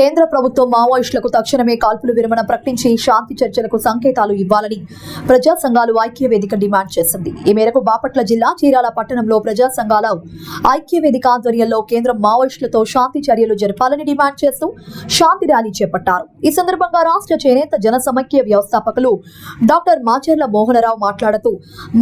కేంద్ర ప్రభుత్వం మావోయిస్టులకు తక్షణమే కాల్పులు విరమణ ప్రకటించి శాంతి చర్చలకు సంకేతాలు ఇవ్వాలని ప్రజా సంఘాలు ఐక్య వేదిక డిమాండ్ చేసింది. ఈ మేరకు బాపట్ల జిల్లా చీరాల పట్టణంలో ప్రజా సంఘాల ఐక్య వేదిక ఆధ్వర్యంలో కేంద్రం మావోయిస్టులతో శాంతి చర్యలు జరపాలని డిమాండ్ చేస్తూ శాంతి ర్యాలీ చేపట్టారు. ఈ సందర్భంగా రాష్ట్ర చేనేత జన సమైక్య వ్యవస్థాపకులు డాక్టర్ మాచర్ల మోహనరావు మాట్లాడుతూ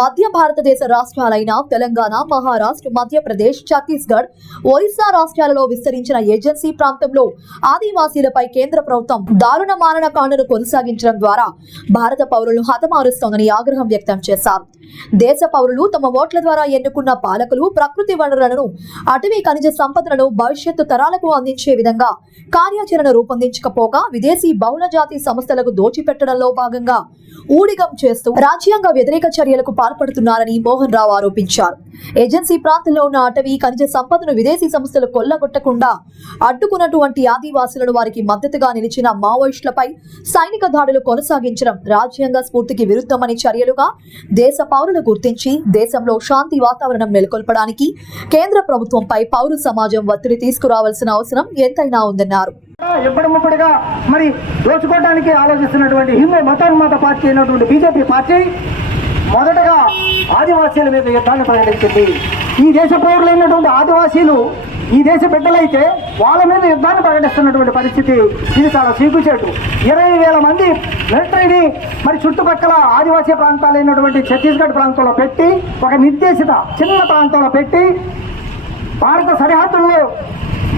మధ్య భారతదేశ రాష్ట్రాలైన తెలంగాణ మహారాష్ట్ర మధ్యప్రదేశ్ ఛత్తీస్గఢ్ ఒరిస్సా రాష్ట్రాలలో విస్తరించిన ఏజెన్సీ ప్రాంతంలో ఆది ఆదివాసీలపై కేంద్ర ప్రభుత్వం దారుణ మారణ కాండను కొనసాగించడం ద్వారా భారత పౌరులను హతమారుస్తోందని ఆగ్రహం వ్యక్తం చేశారు. దేశ పౌరులు తమ ఓట్ల ద్వారా ఎన్నుకున్న పాలకులు ప్రకృతి వనరులను అటవీ ఖనిజ సంపదలను భవిష్యత్తు తరాలకు అందించే విధంగా కార్యాచరణ రూపొందించకపోగా విదేశీ బహుళజాతి సంస్థలకు దోచిపెట్టడంలో భాగంగా ఊడిగం చేస్తూ రాజ్యాంగ వ్యతిరేక చర్యలకు పాల్పడుతున్నారని మోహన్ రావు ఆరోపించారు. ఏజెన్సీ ప్రాంతంలో ఉన్న అటవీ ఖనిజ సంపదను విదేశీ సంస్థలు కొల్లగొట్టకుండా అడ్డుకున్నటువంటి నివాసులను వారికి మద్దతుగా నిలిచిన మావోయిస్టులపై సైనిక దాడులు కొనసాగించడం రాజ్యాంగ స్ఫూర్తికి విరుద్ధమని చర్యలుగా దేశ పౌరులు గుర్తించి దేశంలో శాంతి వాతావరణం నెలకొల్పడానికి కేంద్ర ప్రభుత్వంపై పౌర సమాజం ఒత్తిడి తీసుకురావాల్సిన అవసరం ఎంతైనా ఉందన్నారు. ఎప్పటి ముప్పటిగా మరి దోచుకోవడానికి ఆలోచిస్తున్నటువంటి హిందూ మతోన్మత పార్టీ అయినటువంటి బీజేపీ పార్టీ మొదటగా ఆదివాసీల మీద యుద్ధాన్ని ప్రకటించింది ఈ దేశ పౌరులైనటువంటి ఆదివాసీలు ఈ దేశ బిడ్డలైతే వాళ్ళ మీద యుద్ధాన్ని ప్రకటిస్తున్నటువంటి పరిస్థితి ఇది చాలా చీకుచేటు ఇరవై వేల మంది మిలిటరీని మరి చుట్టుపక్కల ఆదివాసీ ప్రాంతాలైనటువంటి ఛత్తీస్గఢ్ ప్రాంతంలో పెట్టి ఒక నిర్దేశిత చిన్న ప్రాంతంలో పెట్టి భారత సరిహద్దుల్లో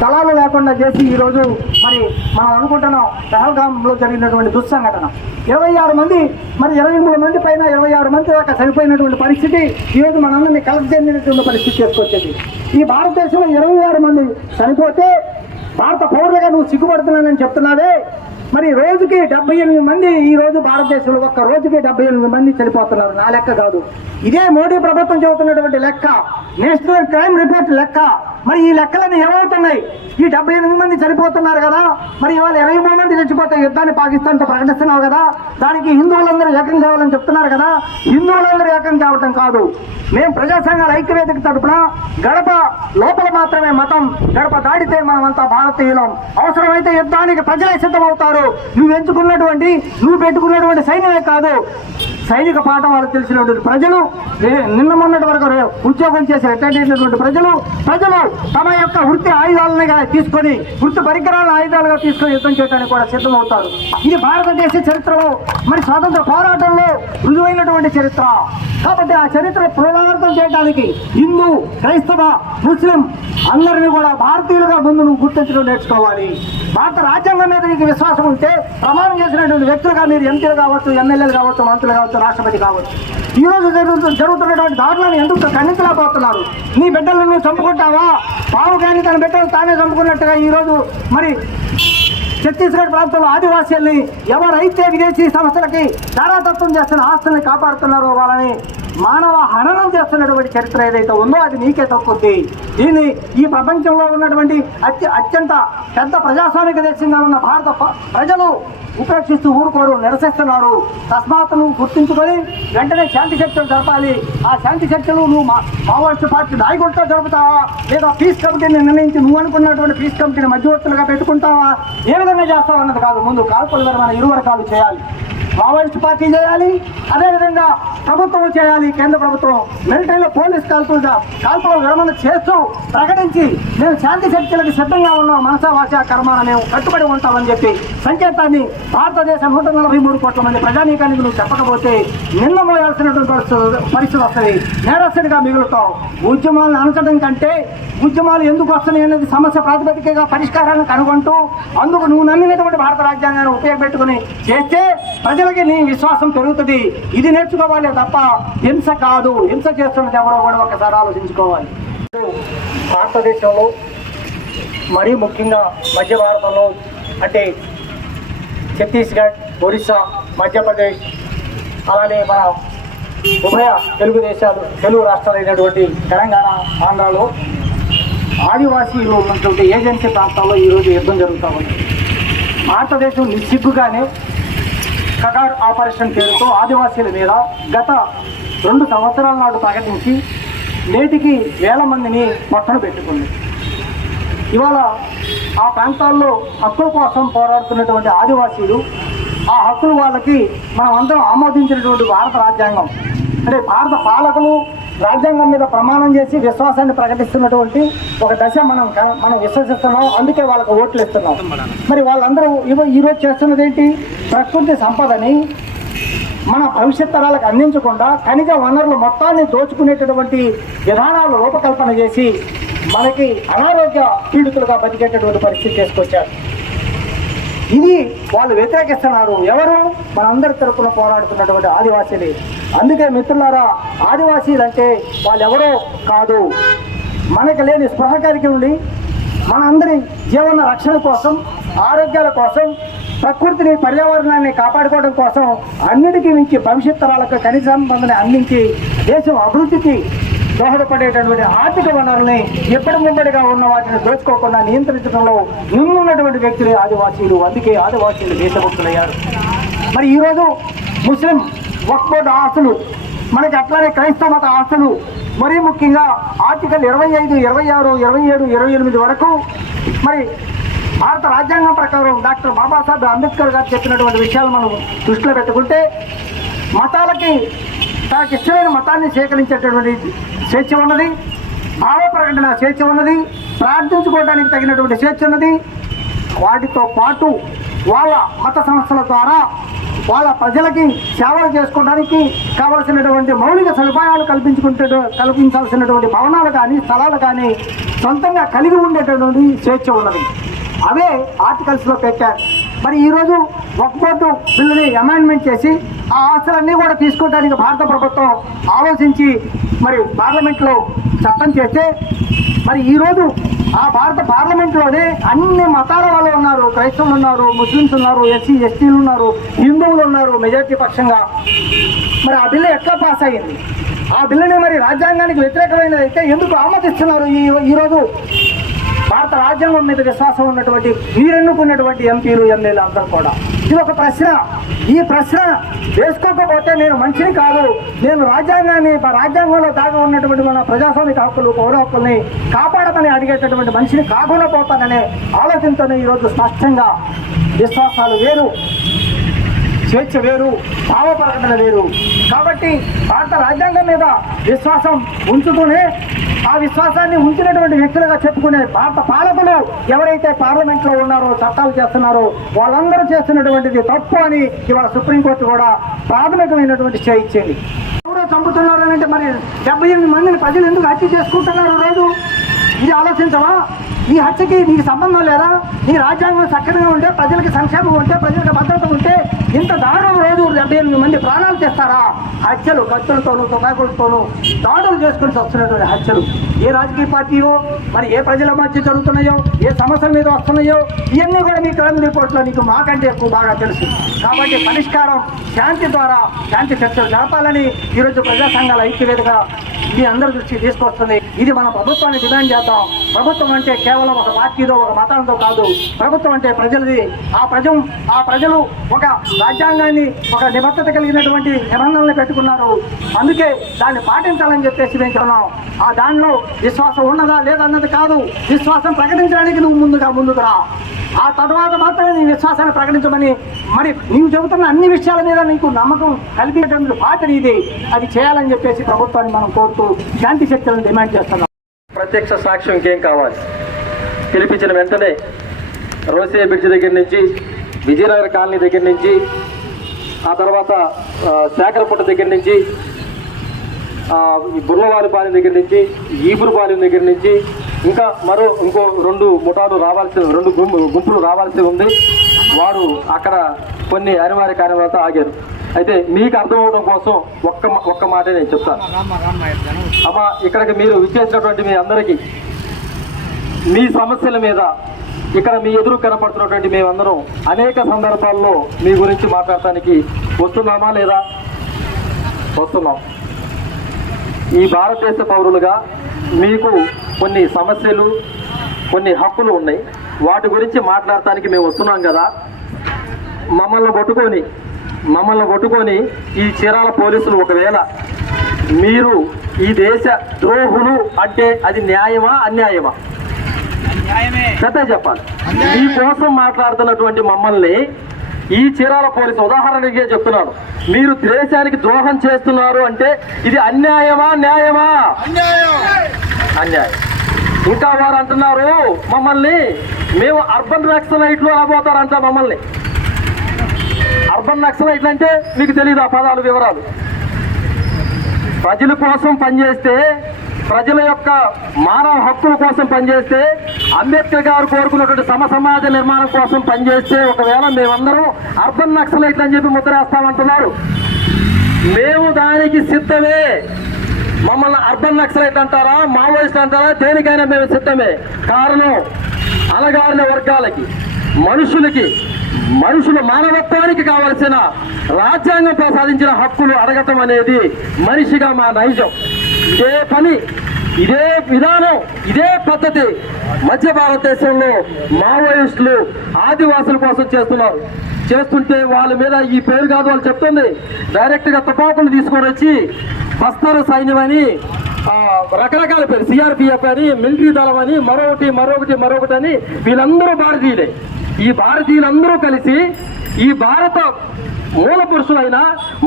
దళాలు లేకుండా చేసి ఈరోజు మరి మనం అనుకుంటున్నాం పహల్గాంలో జరిగినటువంటి దుస్సంఘటన. ఇరవై ఆరు మంది మరి ఇరవై మూడు మంది పైన ఇరవై ఆరు మంది దాకా చనిపోయినటువంటి పరిస్థితి ఈరోజు మనందరినీ కలెక్ట్ చెందినటువంటి పరిస్థితి చేసుకొచ్చేది ఈ భారతదేశంలో ఇరవై ఆరు మంది చనిపోతే భారత పౌరులుగా నువ్వు సిగ్గుపడుతున్నానని చెప్తున్నావే. మరి రోజుకి డెబ్బై ఎనిమిది మంది ఈ రోజు భారతదేశంలో ఒక్క రోజుకి డెబ్బై ఎనిమిది మంది చనిపోతున్నారు. నా లెక్క కాదు. ఇదే మోడీ ప్రభుత్వం చెబుతున్నటువంటి లెక్క. నేషనల్ క్రైమ్ రిపోర్ట్ లెక్క. మరి ఈ లెక్కలన్నీ ఏమవుతున్నాయి? ఈ డెబ్బై ఎనిమిది మంది చనిపోతున్నారు కదా. మరి ఇవాళ ఇరవై మూడు మంది చచ్చిపోతే యుద్ధాన్ని పాకిస్తాన్తో ప్రకటిస్తున్నావు కదా. దానికి హిందువులందరూ ఏకం కావాలని చెప్తున్నారు కదా. హిందువులందరూ ఏకం కావటం కాదు. మేము ప్రజాసంఘాల ఐక్యవేదిక తరపున గడప లోపల మాత్రమే మతం గడప దాడితే మనమంతా భారతీయులం. అవసరమైతే యుద్ధానికి ప్రజలే సిద్ధమవుతారు. నువ్వు ఎంచుకున్నటువంటి నువ్వు పెట్టుకున్నటువంటి సైన్యమే కాదు. సైనిక పాఠం వాళ్ళకి తెలిసినటువంటి ప్రజలు ఏ- నిన్న మొన్నటి వరకు ఉద్యోగం చేసి రిటైర్ అయినటువంటి ప్రజలు ప్రజలు తమ యొక్క వృత్తి ఆయుధాలని తీసుకొని వృత్తి పరికరాలను ఆయుధాలుగా తీసుకొని యుద్ధం చేయడానికి కూడా సిద్ధమవుతారు. ఇది భారతదేశ చరిత్రలో మరి స్వాతంత్ర పోరాటంలో రుజువైనటువంటి చరిత్ర. కాబట్టి ఆ చరిత్ర పునరావృతం చేయడానికి హిందూ క్రైస్తవ ముస్లిం అందరినీ కూడా భారతీయులుగా ముందు నువ్వు గుర్తించడం నేర్చుకోవాలి. భారత రాజ్యాంగం మీద మీకు విశ్వాసం ఉంటే ప్రమాణం చేసినటువంటి వ్యక్తులుగా మీరు ఎంపీలు కావచ్చు ఎమ్మెల్యేలు కావచ్చు మంత్రులు కావచ్చు రాష్ట్రపతి కావచ్చు. ఈ రోజు జరుగుతు జరుగుతున్నటువంటి దాడులను ఎందుకు ఖండించలేకపోతున్నారు? నీ బిడ్డలను నువ్వు చంపుకుంటావా? పావు కానీ తన బిడ్డలు తానే చంపుకున్నట్టుగా ఈరోజు మరి ఛత్తీస్గఢ్ ప్రాంతంలో ఆదివాసీల్ని ఎవరైతే విదేశీ సంస్థలకి ధారాతత్వం చేస్తున్న ఆస్తుల్ని కాపాడుతున్నారో వాళ్ళని మానవ హననం చేస్తున్నటువంటి చరిత్ర ఏదైతే ఉందో అది నీకే తక్కుద్ది దీన్ని ఈ ప్రపంచంలో ఉన్నటువంటి అత్య అత్యంత పెద్ద ప్రజాస్వామిక దేశంగా ఉన్న భారత ప్రజలు ఉపేక్షిస్తూ ఊరుకోరు నిరసిస్తున్నారు. తస్మాత్ నువ్వు గుర్తించుకొని వెంటనే శాంతి చర్చలు జరపాలి. ఆ శాంతి చర్చలు నువ్వు మా మావోయిస్టు పార్టీ నాయకుడితో జరుపుతావా? లేదా పీస్ కమిటీని నిర్ణయించి నువ్వు అనుకున్నటువంటి పీస్ కమిటీని మధ్యవర్తులుగా పెట్టుకుంటావా? ఏ విధంగా చేస్తావు అన్నది కాదు. ముందు కాల్పుల విరమణ ఇరు వర్గాలు చేయాలి. మావోయిస్ట్ పార్టీ చేయాలి. అదేవిధంగా ప్రభుత్వం చేయాలి. కేంద్ర ప్రభుత్వం మిలిటరీలో పోలీస్ కాల్పులు కాల్పుల విరమణ చేస్తూ ప్రకటించి మేము శాంతి శక్తులకు సిద్ధంగా ఉన్నాం. మనసా వాచ కర్మాన మేము కట్టుబడి ఉంటామని చెప్పి సంకేతాన్ని భారతదేశం నూట నలభై మూడు కోట్ల మంది ప్రజానీకానికి నువ్వు చెప్పకపోతే నిన్న మోయాల్సినటువంటి పరిస్థితి వస్తుంది. నేరస్తుడిగా మిగులుతావు ఉద్యమాలను అనచడం కంటే ఉద్యమాలు ఎందుకు వస్తున్నాయి అనేది సమస్య ప్రాతిపదికగా పరిష్కారాన్ని కనుగొంటూ అందుకు నువ్వు నమ్మినటువంటి భారత రాజ్యాంగాన్ని ఉపయోగపెట్టుకుని చేస్తే ప్రజలకి నీ విశ్వాసం పెరుగుతుంది. ఇది నేర్చుకోవాలి తప్ప హింస కాదు. హింస చేస్తున్నది ఎవరో కూడా ఒకసారి ఆలోచించుకోవాలి. భారతదేశంలో మరీ ముఖ్యంగా మధ్య భారతంలో అంటే ఛత్తీస్గఢ్ ఒరిస్సా మధ్యప్రదేశ్ అలానే మన ఉభయ తెలుగు దేశాలు తెలుగు రాష్ట్రాలైనటువంటి తెలంగాణ ఆంధ్రాలో ఆదివాసీలు ఉన్నటువంటి ఏజెన్సీ ప్రాంతాల్లో ఈరోజు యుద్ధం జరుగుతూ ఉంది. భారతదేశం నిస్సిగ్గుగానే కగార్ ఆపరేషన్ పేరుతో ఆదివాసీల మీద గత రెండు సంవత్సరాల నాడు ప్రకటించి నేటికి వేల మందిని పట్టణ పెట్టుకుంది. ఇవాళ ఆ ప్రాంతాల్లో హక్కుల కోసం పోరాడుతున్నటువంటి ఆదివాసీలు ఆ హక్కులు వాళ్ళకి మనం అందరం ఆమోదించినటువంటి భారత రాజ్యాంగం. అంటే భారత పాలకులు రాజ్యాంగం మీద ప్రమాణం చేసి విశ్వాసాన్ని ప్రకటిస్తున్నటువంటి ఒక దశ మనం మనం విశ్వసిస్తున్నాం. అందుకే వాళ్ళకు ఓట్లు ఇస్తున్నాం. మరి వాళ్ళందరూ ఇవ ఈరోజు చేస్తున్నది ఏంటి? ప్రకృతి సంపదని మన భవిష్యత్ తరాలకు అందించకుండా ఖనిజ వనరులు మొత్తాన్ని దోచుకునేటటువంటి విధానాలు రూపకల్పన చేసి మనకి అనారోగ్య పీడితులుగా బతికేటటువంటి పరిస్థితి తీసుకొచ్చారు. ఇది వాళ్ళు వ్యతిరేకిస్తున్నారు. ఎవరు? మనందరి తరపున పోరాడుతున్నటువంటి ఆదివాసీలు. అందుకే మిత్రులారా ఆదివాసీలు అంటే వాళ్ళెవరో కాదు. మనకి లేని స్పృహ కలిగి ఉండి మనందరి జీవన రక్షణ కోసం ఆరోగ్యాల కోసం ప్రకృతిని పర్యావరణాన్ని కాపాడుకోవడం కోసం అన్నిటికీ మించి భవిష్యత్ తరాలకు కనీస సంబంధాన్ని అందించి దేశం అభివృద్ధికి దోహదపడేటటువంటి ఆర్థిక వనరుల్ని ఎప్పటి ముందడిగా ఉన్న వాటిని దోచుకోకుండా నియంత్రించడంలో ముందున్నటువంటి వ్యక్తులే ఆదివాసీలు. అందుకే ఆదివాసీలు దేశభక్తులయ్యారు. మరి ఈరోజు ముస్లిం వక్ఫ్ బోర్డు ఆస్తులు మనకి అట్లానే క్రైస్తవ మత ఆస్తులు మరీ ముఖ్యంగా ఆర్టికల్ ఇరవై ఐదు ఇరవై ఆరు ఇరవై ఏడు ఇరవై ఎనిమిది వరకు మరి భారత రాజ్యాంగం ప్రకారం డాక్టర్ బాబాసాహెబ్ అంబేద్కర్ గారు చెప్పినటువంటి విషయాలు మనం దృష్టిలో పెట్టుకుంటే మతాలకి తనకి ఇష్టమైన మతాన్ని సేకరించేటటువంటి స్వేచ్ఛ ఉన్నది. భావ ప్రకటన స్వేచ్ఛ ఉన్నది. ప్రార్థించుకోవడానికి తగినటువంటి స్వేచ్ఛ ఉన్నది. వాటితో పాటు వాళ్ళ మత సంస్థల ద్వారా వాళ్ళ ప్రజలకి సేవలు చేసుకోవడానికి కావలసినటువంటి మౌలిక సదుపాయాలు కల్పించుకుంటే కల్పించాల్సినటువంటి భవనాలు కానీ స్థలాలు కానీ సొంతంగా కలిగి ఉండేటటువంటి స్వేచ్ఛ ఉన్నది. అవే ఆర్టికల్స్లో పెట్టారు. మరి ఈరోజు ఒక బిల్లుని అమెండ్మెంట్ చేసి ఆ ఆస్తులన్నీ కూడా తీసుకోవడానికి భారత ప్రభుత్వం ఆలోచించి మరి పార్లమెంట్లో చట్టం చేస్తే మరి ఈరోజు ఆ భారత పార్లమెంట్లోనే అన్ని మతాల వాళ్ళు ఉన్నారు. క్రైస్తవులు ఉన్నారు ముస్లిమ్స్ ఉన్నారు ఎస్సీ ఎస్టీలు ఉన్నారు హిందువులు ఉన్నారు మెజార్టీ పక్షంగా. మరి ఆ బిల్లు ఎట్లా పాస్ అయ్యింది? ఆ బిల్లుని మరి రాజ్యాంగానికి వ్యతిరేకమైనది అయితే ఎందుకు ఆమోదిస్తున్నారు ఈ ఈరోజు భారత రాజ్యాంగం మీద విశ్వాసం ఉన్నటువంటి మీరెన్నుకున్నటువంటి ఎంపీలు ఎమ్మెల్యేలు అందరూ కూడా. ఇది ఒక ప్రశ్న. ఈ ప్రశ్న వేసుకోకపోతే నేను మంచిని కాదు. నేను రాజ్యాంగాన్ని రాజ్యాంగంలో దాగా ఉన్నటువంటి మన ప్రజాస్వామిక హక్కులు పౌర హక్కుల్ని కాపాడమని అడిగేటటువంటి మనిషిని కాకుండా పోతాననే ఆలోచనతోనే ఈరోజు స్పష్టంగా విశ్వాసాలు వేరు. స్వేచ్ఛ వేరు భావ ప్రకటన వేరు. కాబట్టి భారత రాజ్యాంగం మీద విశ్వాసం ఉంచుతూనే ఆ విశ్వాసాన్ని ఉంచినటువంటి వ్యక్తులుగా చెప్పుకునే భారత పాలకులు ఎవరైతే పార్లమెంట్లో ఉన్నారో చట్టాలు చేస్తున్నారో వాళ్ళందరూ చేస్తున్నటువంటిది తప్పు అని ఇవాళ సుప్రీంకోర్టు కూడా ప్రాథమికమైనటువంటి స్టే ఇచ్చింది. ఎవరో చంపుతున్నారు అంటే మరి డెబ్బై ఎనిమిది మందిని ప్రజలు ఎందుకు హత్య చేసుకుంటున్నారు రోజు? ఇది ఆలోచించవా? ఈ హత్యకి నీకు సంబంధం లేదా? నీ రాజ్యాంగం చక్కగా ఉంటే ప్రజలకి సంక్షేమం ఉంటే ప్రజలకు భద్రత ఉంటే ఇంత దారుణం రోజు డెబ్బై ఎనిమిది మంది ప్రాణాలు చేస్తారా హత్యలు కత్తులతోనూ తుపాకులతోనూ దాడులు చేసుకుని వస్తున్నటువంటి హత్యలు. ఏ రాజకీయ పార్టీయో మరి ఏ ప్రజల మధ్య జరుగుతున్నాయో ఏ సమస్యల మీద వస్తున్నాయో ఇవన్నీ కూడా మీ క్రైమ్ రిపోర్ట్లో నీకు మాకంటే ఎక్కువ బాగా తెలుసు. కాబట్టి పరిష్కారం శాంతి ద్వారా శాంతి చర్చలు జరపాలని ఈరోజు ప్రజా సంఘాల ఐక్యవేదిక మీ అందరి దృష్టికి తీసుకొస్తుంది. ఇది మన ప్రభుత్వాన్ని డిమాండ్ చేద్దాం. ప్రభుత్వం అంటే కేవలం ఒక పార్టీదో ఒక మతాలతో కాదు. ప్రభుత్వం అంటే ప్రజలది. ఆ ప్రజం ఆ ప్రజలు ఒక రాజ్యాంగాన్ని ఒక నిబద్ధత కలిగినటువంటి నిబంధనలు పెట్టుకున్నారు. అందుకే దాన్ని పాటించాలని చెప్పేసి మేము చెప్తున్నాం. ఆ దానిలో విశ్వాసం ఉన్నదా లేదన్నది కాదు. విశ్వాసం ప్రకటించడానికి నువ్వు ముందుగా ముందుకు రా. ఆ తర్వాత మాత్రమే నీ విశ్వాసాన్ని ప్రకటించమని మరి నీవు చెబుతున్న అన్ని విషయాల మీద నీకు నమ్మకం కలిపేటువంటి పాట ఇది అది చేయాలని చెప్పేసి ప్రభుత్వాన్ని మనం కోరుతూ శాంతి శక్తులను డిమాండ్ చేస్తున్నాం. ప్రత్యక్ష సాక్ష్యం ఇంకేం కావాలి? పిలిపించిన వెంటనే రోసే బ్రిడ్జ్ దగ్గర నుంచి విజయనగర కాలనీ దగ్గర నుంచి ఆ తర్వాత శేఖరపుట్ట దగ్గర నుంచి ఈ బుర్లవారిపాలెం దగ్గర నుంచి ఈపురుపాలెం దగ్గర నుంచి ఇంకా మరో ఇంకో రెండు ముఠాలు రావాల్సి రెండు గుంపు- గుంపులు రావాల్సి ఉంది. వారు అక్కడ కొన్ని అనివార్య కార్యక్రమాలతో ఆగారు. అయితే మీకు అర్థం అవడం కోసం ఒక్క ఒక్క మాట నేను చెప్తాను. అమ్మ ఇక్కడికి మీరు విచ్చేసినటువంటి మీ అందరికీ మీ సమస్యల మీద ఇక్కడ మీ ఎదురు కనపడుతున్నటువంటి మేమందరం అనేక సందర్భాల్లో మీ గురించి మాట్లాడటానికి వస్తున్నామా లేదా? వస్తున్నాం. ఈ భారతదేశ పౌరులుగా మీకు కొన్ని సమస్యలు కొన్ని హక్కులు ఉన్నాయి. వాటి గురించి మాట్లాడటానికి మేము వస్తున్నాం కదా. మమ్మల్ని పట్టుకొని మమ్మల్ని పట్టుకొని ఈ చీరాల పోలీసులు ఒకవేళ మీరు ఈ దేశ ద్రోహులు అంటే అది న్యాయమా అన్యాయమా? పెద్ద చెప్పాలి. మీ కోసం మాట్లాడుతున్నటువంటి మమ్మల్ని ఈ చీరాల పోలీసు ఉదాహరణగా చెప్తున్నాను. మీరు దేశానికి ద్రోహం చేస్తున్నారు అంటే ఇది అన్యాయమా న్యాయమా? అన్యాయం. ఇంకా వారు అంటున్నారు. మమ్మల్ని మేము అర్బన్ నక్సలైట్లు రాబోతారంట మమ్మల్ని. అర్బన్ నక్సలైట్లు అంటే మీకు తెలియదు ఆ పదాలు వివరాలు? ప్రజల కోసం పనిచేస్తే ప్రజల యొక్క మానవ హక్కుల కోసం పనిచేస్తే అంబేద్కర్ గారు కోరుకున్నటువంటి సమ సమాజ నిర్మాణం కోసం పనిచేస్తే ఒకవేళ మేమందరం అర్బన్ నక్సలైట్లు అని చెప్పి ముద్రేస్తామంటున్నారు మేము దానికి సిద్ధమే. మమ్మల్ని అర్బన్ నక్సలైట్ అంటారా మావోయిస్ట్ అంటారా దేనికైనా మేము సిద్ధమే. కారణం అలగారిన వర్గాలకి మనుషులకి మనుషుల మానవత్వానికి కావలసిన రాజ్యాంగం ప్రసాదించిన హక్కులు అడగటం అనేది మనిషిగా మా నైజం. ఇదే పని ఇదే విధానం ఇదే పద్ధతి మధ్య భారతదేశంలో మావోయిస్టులు ఆదివాసుల కోసం చేస్తున్నారు. చేస్తుంటే వాళ్ళ మీద ఈ పేరు కాదు వాళ్ళు చెప్తుంది. డైరెక్ట్గా తుపాకులు తీసుకొని వచ్చి బస్తరు సైన్యం అని రకరకాల పేరు సిఆర్పిఎఫ్ అని మిలిటరీ దళం అని మరొకటి మరొకటి మరొకటి అని వీళ్ళందరూ భారతీయులే. ఈ భారతీయులందరూ కలిసి ఈ భారత మూల పురుషులైన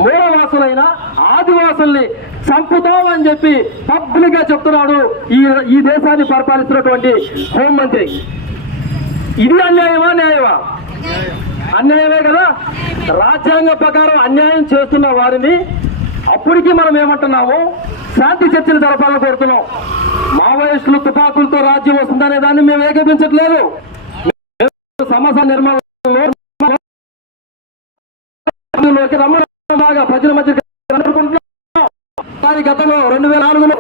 మూలవాసులైన ఆదివాసుల్ని చంపుతామని చెప్పి పబ్లిక్గా చెప్తున్నాడు ఈ ఈ దేశాన్ని పరిపాలిస్తున్నటువంటి హోంమంత్రి. ఇది అన్యాయమా న్యాయమా? అన్యాయమే కదా? రాజ్యాంగ ప్రకారం అన్యాయం చేస్తున్న వారిని అప్పటికి మనం ఏమంటున్నాము? శాంతి చర్చలు జరపాలని కోరుతున్నాం. మావోయిస్టులు తుపాకులతో రాజ్యం వస్తుందనే దాన్ని మేము ఏకపించట్లేదు. సమస్య నిర్మాణంలోకి రమ్మని బాగా ప్రజల మధ్య గతంలో రెండు వేల నాలుగులో